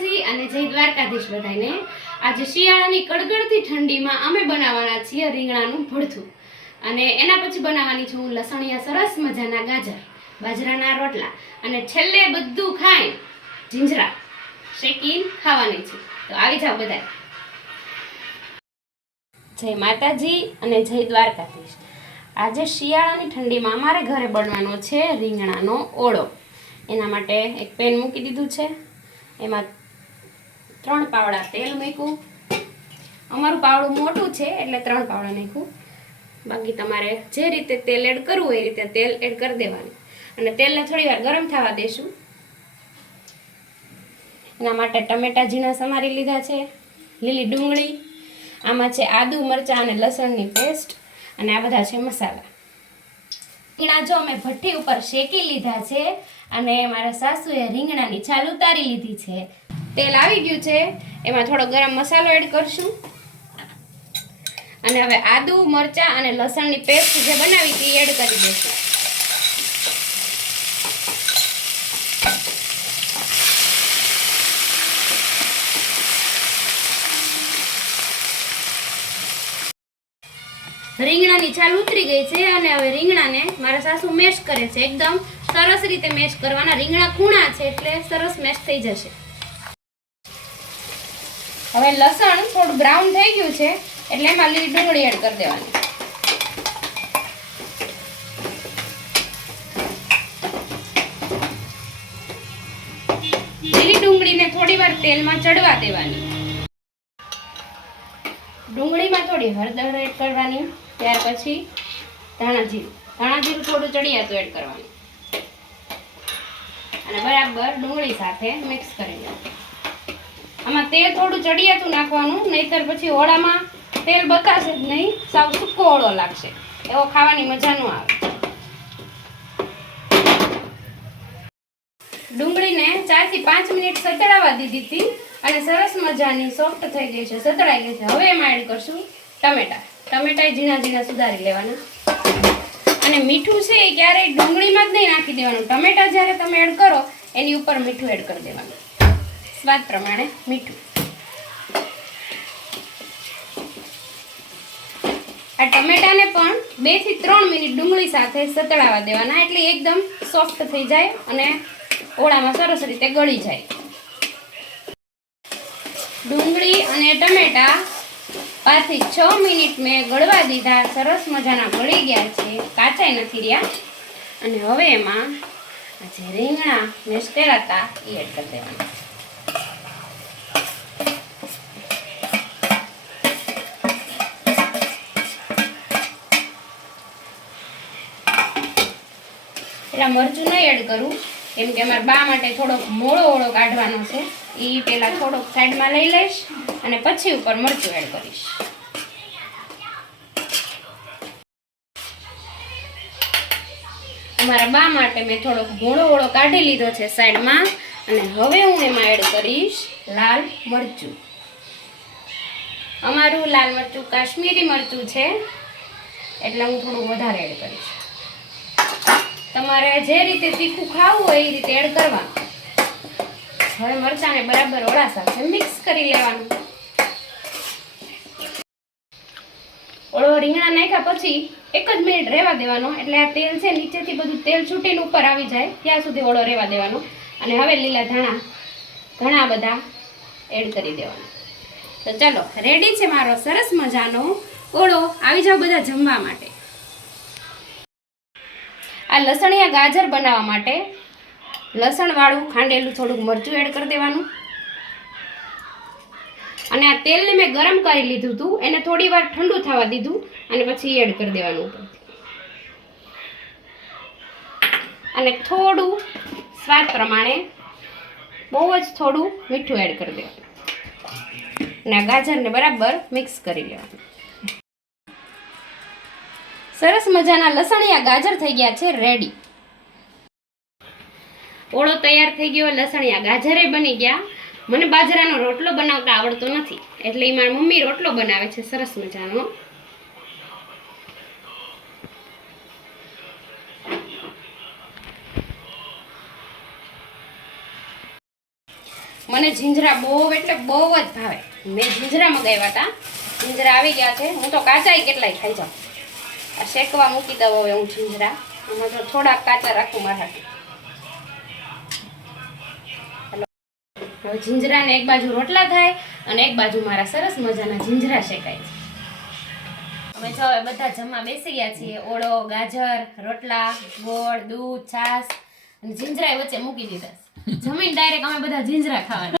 માતાજી અને જય દ્વારકાધીશ બધાને આજે શિયાળાની કડકડતી ઠંડીમાં અમે બનાવવાના છીએ રીંગણાનું ભડથું અને એના પછી બનાવવાની છું લસણિયા સરસ મજાના ગાજર, બાજરાના રોટલા અને છેલ્લે બધું ખાઈ જીંજરા. શેકીને ખાવાની છે. તો આવી જાઓ બધા જય માતાજી અને જય દ્વારકાધીશ. આજે શિયાળાની ઠંડીમાં અમારે ઘરે બનવાનો છે રીંગણાનો ઓળો. એના માટે એક પેન મૂકી દીધું છે. એમાં ત્રણ પાવડા તેલ મૂક્યું. અમારું પાવડું મોટું છે એટલે ત્રણ પાવડા નાખ્યું. બાકી તમારે જે રીતે તેલ એડ કરવું એ રીતે તેલ એડ કરી દેવાનું. અને તેલને થોડી વાર ગરમ થવા દેશું. એના માટે ટમેટા ઝીણા સમારી લીધા છે, લીલી ડુંગળી, આમાં છે આદુ, મરચાં અને લસણની પેસ્ટ અને આ બધા છે મસાલા. રીંગણા જો અમે ભઠ્ઠી ઉપર શેકી લીધા છે અને મારા સાસુએ રીંગણાની છાલ ઉતારી લીધી છે તેલ આવી ગયું છે. એમાં થોડો ગરમ મસાલો એડ કરશું. અને હવે આદુ, મરચાં અને લસણની પેસ્ટ જે બનાવી હતી એડ કરી દઈશું. રીંગણાની છાલ ઉતરી ગઈ છે અને હવે રીંગણાને મારા સાસુ મેશ કરે છે. એકદમ સરસ રીતે મેશ કરવાના. રીંગણા કૂણા છે એટલે સરસ મેશ થઈ જશે. હવે લસણ થોડું બ્રાઉન થઈ ગયું છે, એટલે એમાં લીલી ડુંગળી એડ કરી દેવાની. લીલી ડુંગળીને થોડી વાર તેલમાં ચડવા દેવાની. ડુંગળીમાં થોડી હળદર એડ કરવાની, ત્યાર પછી ધાણા જીરું. થોડું ચડિયાતું એડ કરવાનું. અને બરાબર ડુંગળી સાથે મિક્સ કરી લેવાનું. આમાં તેલ થોડું ચડિયાતું નાખવાનું, નહીતર પછી ઓળામાં તેલ બતાશે જ નહીં, સાવ સૂકો ઓળો લાગશે. એવો ખાવાની મજા ન આવે. ડુંગળીને ચારથી પાંચ મિનિટ સતળાવા દીધી હતી અને સરસ મજાની સોફ્ટ થઈ ગઈ છે, સતળાઈ ગઈ છે. હવે એમાં એડ કરશું ટમેટા. ટમેટા ઝીણા ઝીણા સુધારી લેવાના. અને મીઠું છે એ ક્યારેય ડુંગળીમાં જ નહીં નાખી દેવાનું. ટમેટા જ્યારે તમે એડ કરો, એની ઉપર મીઠું એડ કરી દેવાનું. સ્વાદ પ્રમાણે મીઠું. આ ટમેટાને પણ બેથી ત્રણ મિનિટ ડુંગળી સાથે સતળાવા દેવાના એટલે એકદમ સોફ્ટ થઈ જાય અને ઓળામાં સરસ રીતે ગળી જાય. ડુંગળી અને ટમેટા પાંચથી છ મિનિટ મેં ગળવા દીધા. સરસ મજાના ગળી ગયા છે. કાચાઈ નથી રહ્યા. અને હવે એમાં જે રીંગણા મેં કર્યા હતા એ એડ કરી દેવાના. એટલે મરચું નહીં એડ કરું, કેમ કે અમારા બા માટે થોડોક મોળો ઓળો કાઢવાનો છે. એ પહેલાં થોડોક સાઈડમાં લઈ લઈશ અને પછી ઉપર મરચું એડ કરીશ. અમારા બા માટે મેં થોડોક મોળો ઓળો કાઢી લીધો છે સાઈડમાં અને હવે હું એમાં એડ કરીશ લાલ મરચું. અમારું લાલ મરચું કાશ્મીરી મરચું છે, એટલે હું થોડું વધારે એડ કરીશ. તમારે જે રીતે તીખું ખાવું હોય એ રીતે એડ કરવા. હવે મરચાંને બરાબર ઓળા સાથે મિક્સ કરી લેવાનું. ઓળો રીંગણા નાખ્યા પછી એક જ મિનિટ રહેવા દેવાનો. એટલે આ તેલ છે નીચેથી બધું તેલ છૂટીને ઉપર આવી જાય. ત્યાં સુધી ઓળો રહેવા દેવાનો. અને હવે લીલા ધાણા, ઘણા બધા એડ કરી દેવાના. તો ચાલો રેડી છે મારો સરસ મજાનો ઓળો. આવી જાઓ બધા જમવા માટે. આ લસણિયા ગાજર બનાવવા માટે લસણવાળું ખાંડેલું થોડુંક મરચું એડ કરી દેવાનું. અને આ તેલને મેં ગરમ કરી લીધું હતું એને થોડી વાર ઠંડુ થવા દીધું અને પછી એડ કરી દેવાનું ઉપરથી. અને થોડું સ્વાદ પ્રમાણે બહુ જ થોડું મીઠું એડ કરી દેવાનું. અને આ ગાજરને બરાબર મિક્સ કરી લેવાનું. સરસ મજાના લસણિયા ગાજર થઈ ગયા છે રેડી ઓળો તૈયાર થઈ ગયો, લસણિયા ગાજરે બની ગયા. મને બાજરાનો રોટલો બનાવતા આવડતો નથી, એટલે એ મારી મમ્મી રોટલો બનાવે છે, સરસ મજાનો. મને જીંજરા બહુ, એટલે બહુ જ ભાવે. મેં જીંજરા મગાવ્યા હતા. જીંજરા આવી ગયા છે. હું તો કાચાઈ કેટલાય ખાઈ જાઉં. શેકવા મૂકી દઉં હવે હું જીંજરા એમાં જો થોડાક કાચા રાખું મારા. હવે જીંજરાને એક બાજુ રોટલા થાય અને એક બાજુ મારા સરસ મજાના જીંજરા શેકાય અમે જો હવે બધા જમવા બેસી ગયા છીએ. ઓળો, ગાજર, રોટલા, ગોળ, દૂધ, છાશ અને જીંજરા વચ્ચે મૂકી દીધા જમીન ડાયરેક્ટ અમે બધા જીંજરા ખાવાના.